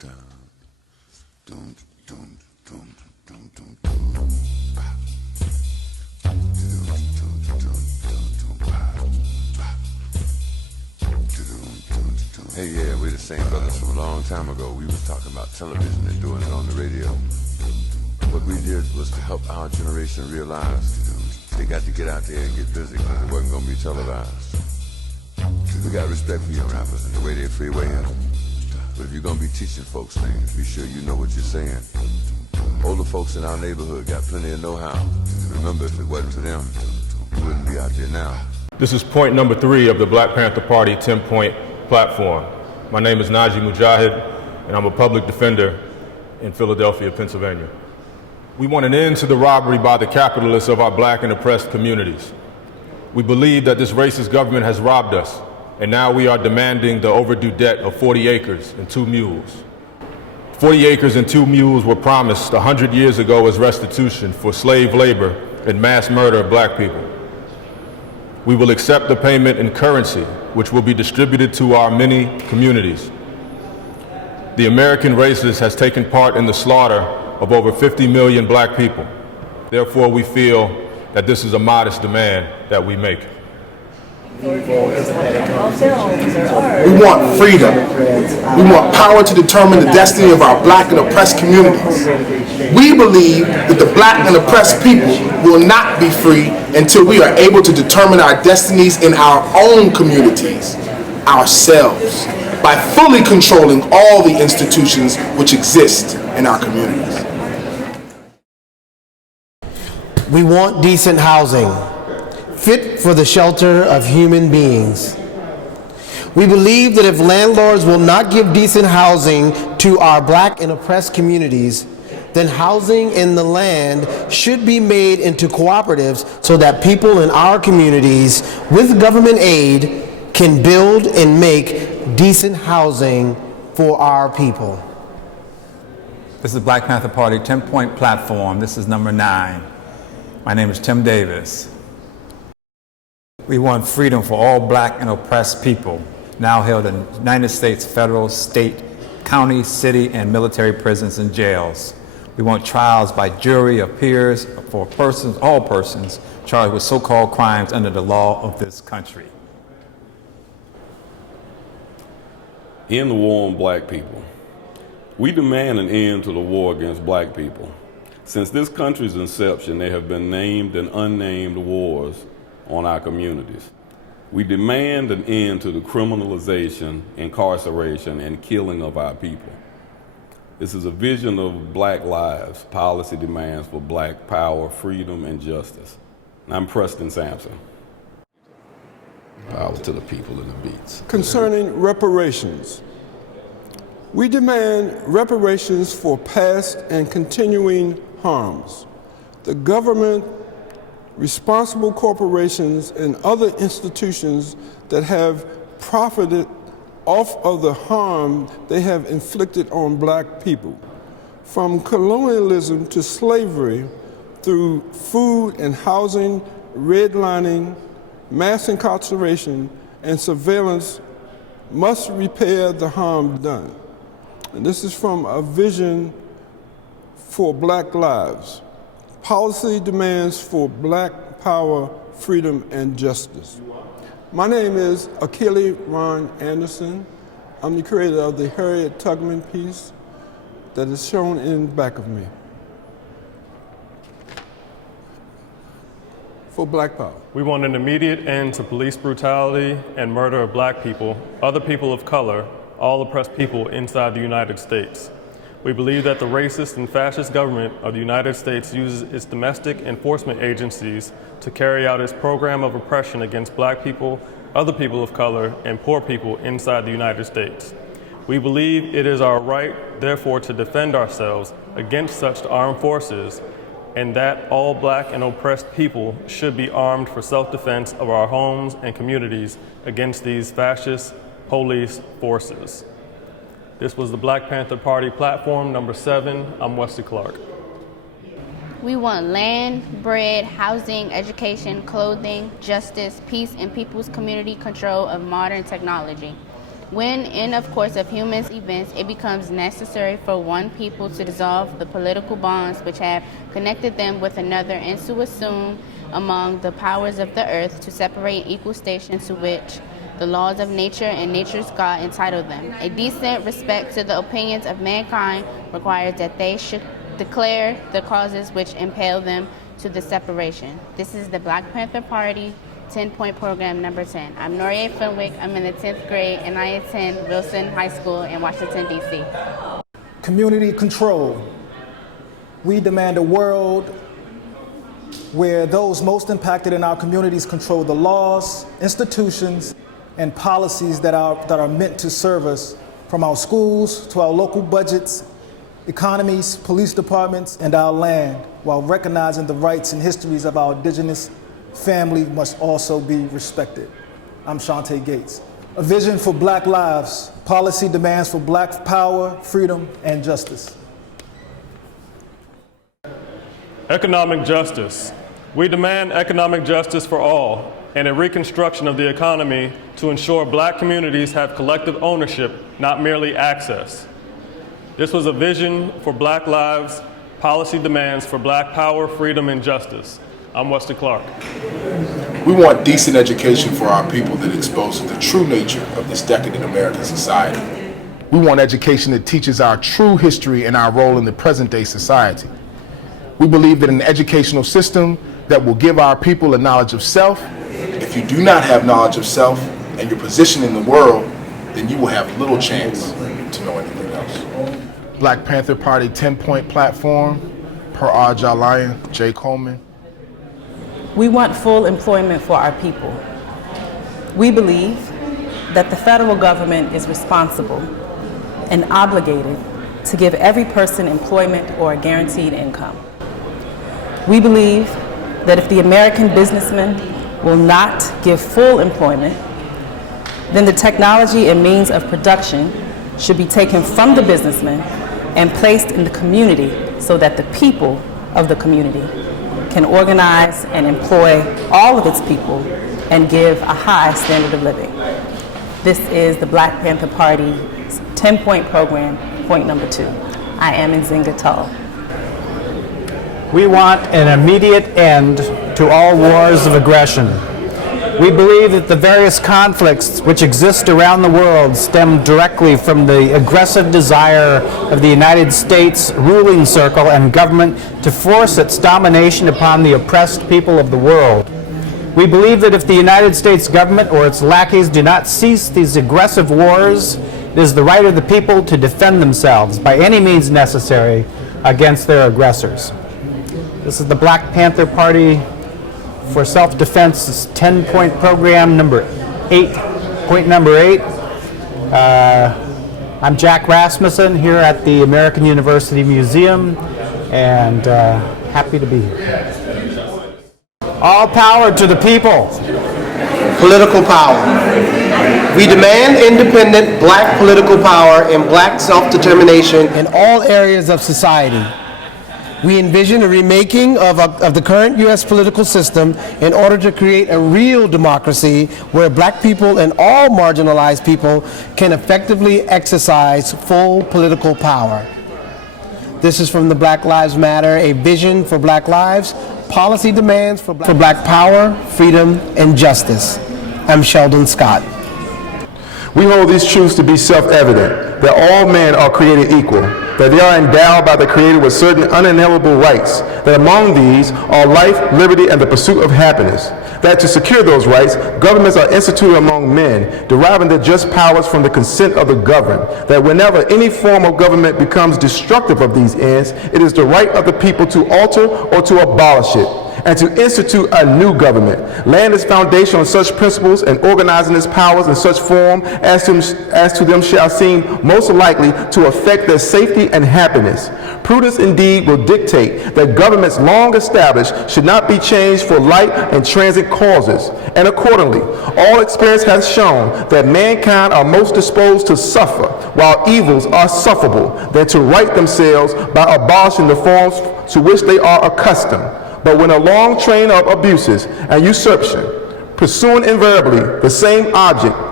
Hey, yeah, we're the same brothers from a long time ago. We was talking about television and doing it on the radio. What we did was to help our generation realize they got to get out there and get busy because it wasn't going to be televised. We got respect for young rappers and the way they're freewaying. But if you're going to be teaching folks things, be sure you know what you're saying. Older folks in our neighborhood got plenty of know-how. Remember, if it wasn't for them, we wouldn't be out there now. This is point number 3 of the Black Panther Party 10-point platform. My name is Njena Mujahid, and I'm a public defender in Philadelphia, Pennsylvania. We want an end to the robbery by the capitalists of our black and oppressed communities. We believe that this racist government has robbed us, and now we are demanding the overdue debt of 40 acres and 2 mules. 40 acres and 2 mules were promised 100 years ago as restitution for slave labor and mass murder of black people. We will accept the payment in currency, which will be distributed to our many communities. The American racist has taken part in the slaughter of over 50 million black people. Therefore, we feel that this is a modest demand that we make. We want freedom. We want power to determine the destiny of our black and oppressed communities. We believe that the black and oppressed people will not be free until we are able to determine our destinies in our own communities, ourselves, by fully controlling all the institutions which exist in our communities. We want decent housing, fit for the shelter of human beings. We believe that if landlords will not give decent housing to our black and oppressed communities, then housing in the land should be made into cooperatives so that people in our communities with government aid can build and make decent housing for our people. This is Black Panther Party 10-point platform. This is number 9. My name is Tim Davis. We want freedom for all black and oppressed people now held in United States federal, state, county, city, and military prisons and jails. We want trials by jury of peers for persons, all persons charged with so-called crimes under the law of this country. End the war on black people. We demand an end to the war against black people. Since this country's inception, there have been named and unnamed wars on our communities. We demand an end to the criminalization, incarceration, and killing of our people. This is a vision of black lives, policy demands for black power, freedom, and justice. I'm Preston Sampson. Power to the people in the beats. Concerning reparations, we demand reparations for past and continuing harms. The government, responsible corporations, and other institutions that have profited off of the harm they have inflicted on black people. From colonialism to slavery, through food and housing, redlining, mass incarceration, and surveillance, must repair the harm done. And this is from a vision for black lives. Policy demands for black power, freedom, and justice. My name is Akili Ron Anderson. I'm the creator of the Harriet Tubman piece that is shown in back of me. For black power. We want an immediate end to police brutality and murder of black people, other people of color, all oppressed people inside the United States. We believe that the racist and fascist government of the United States uses its domestic enforcement agencies to carry out its program of oppression against black people, other people of color, and poor people inside the United States. We believe it is our right, therefore, to defend ourselves against such armed forces, and that all black and oppressed people should be armed for self-defense of our homes and communities against these fascist police forces. This was the Black Panther Party platform number 7. I'm Wesley Clark. We want land, bread, housing, education, clothing, justice, peace, and people's community control of modern technology. When, in the course of human events, it becomes necessary for one people to dissolve the political bonds which have connected them with another and to assume among the powers of the earth to separate equal stations to which the laws of nature and nature's God entitle them. A decent respect to the opinions of mankind requires that they should declare the causes which impel them to the separation. This is the Black Panther Party 10-point program number 10. I'm Noria Fenwick. I'm in the 10th grade and I attend Wilson High School in Washington, D.C. Community control. We demand a world where those most impacted in our communities control the laws, institutions, and policies that are meant to serve us, from our schools to our local budgets, economies, police departments, and our land, while recognizing the rights and histories of our indigenous family must also be respected. I'm Shaunte Gates. A vision for Black lives, policy demands for Black power, freedom, and justice. Economic justice. We demand economic justice for all and a reconstruction of the economy to ensure Black communities have collective ownership, not merely access. This was a vision for Black lives, policy demands for Black power, freedom, and justice. I'm Wesley Clark. We want decent education for our people that exposes the true nature of this decadent American society. We want education that teaches our true history and our role in the present-day society. We believe that an educational system that will give our people a knowledge of self. If you do not have knowledge of self and your position in the world, then you will have little chance to know anything else. Black Panther Party 10-point platform, per R. Lion, J. Coleman. We want full employment for our people. We believe that the federal government is responsible and obligated to give every person employment or a guaranteed income. We believe that if the American businessman will not give full employment, then the technology and means of production should be taken from the businessman and placed in the community so that the people of the community can organize and employ all of its people and give a high standard of living. This is the Black Panther Party's 10-point program, point number 2. I am Njena Jarvis. We want an immediate end to all wars of aggression. We believe that the various conflicts which exist around the world stem directly from the aggressive desire of the United States ruling circle and government to force its domination upon the oppressed people of the world. We believe that if the United States government or its lackeys do not cease these aggressive wars, it is the right of the people to defend themselves by any means necessary against their aggressors. This is the Black Panther Party for Self-Defense 10-point program number 8. Point number 8. I'm Jack Rasmussen here at the American University Museum, and happy to be here. All power to the people. Political power. We demand independent Black political power and Black self-determination in all areas of society. We envision a remaking of the current U.S. political system in order to create a real democracy where Black people and all marginalized people can effectively exercise full political power. This is from the Black Lives Matter, a vision for Black lives, policy demands for Black power, freedom, and justice. I'm Sheldon Scott. We hold these truths to be self-evident, that all men are created equal, that they are endowed by the Creator with certain unalienable rights, that among these are life, liberty, and the pursuit of happiness, that to secure those rights, governments are instituted among men, deriving their just powers from the consent of the governed, that whenever any form of government becomes destructive of these ends, it is the right of the people to alter or to abolish it, and to institute a new government, laying its foundation on such principles and organizing its powers in such form as to them shall seem most likely to affect their safety and happiness. Prudence indeed will dictate that governments long established should not be changed for light and transient causes, and accordingly, all experience has shown that mankind are most disposed to suffer, while evils are sufferable, than to right themselves by abolishing the forms to which they are accustomed. But when a long train of abuses and usurpation, pursuing invariably the same object,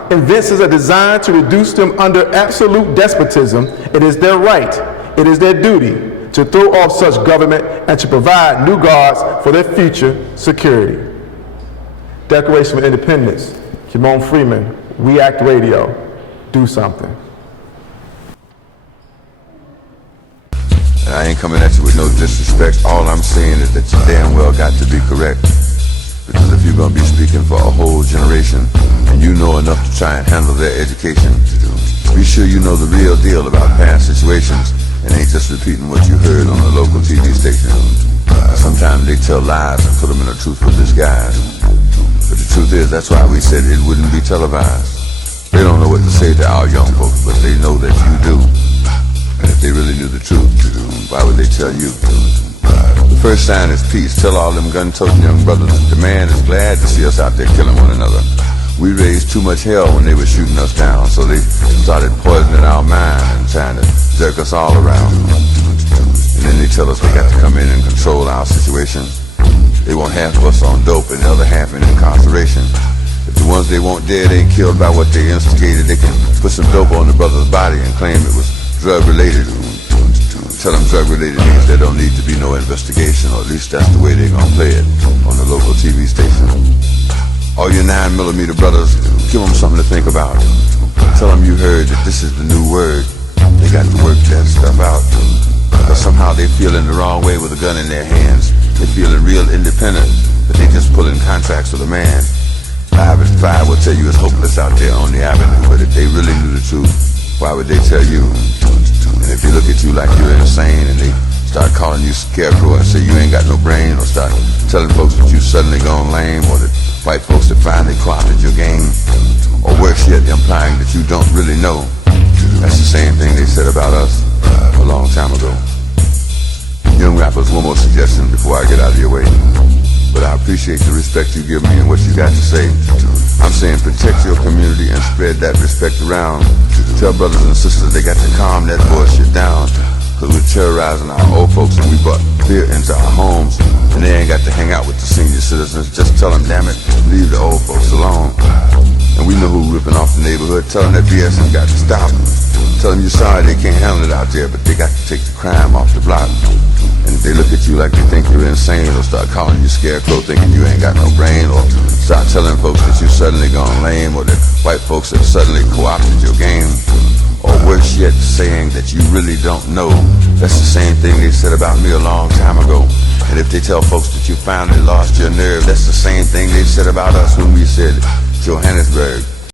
inventions are designed to reduce them under absolute despotism, it is their right, it is their duty to throw off such government and to provide new guards for their future security. Declaration of Independence, Kimon Freeman, We Act Radio, do something. I ain't coming at you with no disrespect. All I'm saying is that you damn well got to be correct. Because if you're going to be speaking for a whole generation and you know enough to try and handle their education, be sure you know the real deal about past situations and ain't just repeating what you heard on a local TV station. Sometimes they tell lies and put them in a truthful disguise. But the truth is, that's why we said it wouldn't be televised. They don't know what to say to our young folks, but they know that you do. And if they really knew the truth, why would they tell you? The first sign is peace. Tell all them gun-toting young brothers that the man is glad to see us out there killing one another. We raised too much hell when they were shooting us down, so they started poisoning our mind and trying to jerk us all around. And then they tell us they got to come in and control our situation. They want half of us on dope and the other half in incarceration. If the ones they want dead ain't killed by what they instigated, they can put some dope on the brother's body and claim it was drug-related. Tell them drug-related means there don't need to be no investigation, or at least that's the way they're gonna play it on the local TV station. All your 9mm brothers, give them something to think about. Tell them you heard that this is the new word. They got to work that stuff out. Because somehow they feeling the wrong way with a gun in their hands. They feeling real independent, but they just pulling contracts with a man. 5 and 5 will tell you it's hopeless out there on the avenue, but if they really knew the truth, why would they tell you? And if they look at you like you're insane and they start calling you scarecrow and say you ain't got no brain, or start telling folks that you suddenly gone lame, or that white folks that finally co-opted your game, or worse yet, implying that you don't really know, that's the same thing they said about us a long time ago. Young rappers, one more suggestion before I get out of your way. But I appreciate the respect you give me and what you got to say. I'm saying protect your community and spread that respect around. Tell brothers and sisters they got to calm that bullshit down, because we're terrorizing our old folks and we brought fear into our homes, and they ain't got to hang out with the senior citizens. Just tell them, damn it, leave the old folks alone. And we know who ripping off the neighborhood. Tell them that BS has got to stop. Tell them you're sorry they can't handle it out there, but they got to take the crime off the block. And if they look at you like they think you're insane, or start calling you scarecrow thinking you ain't got no brain, or start telling folks that you suddenly gone lame, or that white folks have suddenly co-opted your game, or worse yet, saying that you really don't know, that's the same thing they said about me a long time ago. And if they tell folks that you finally lost your nerve, that's the same thing they said about us when we said Johannesburg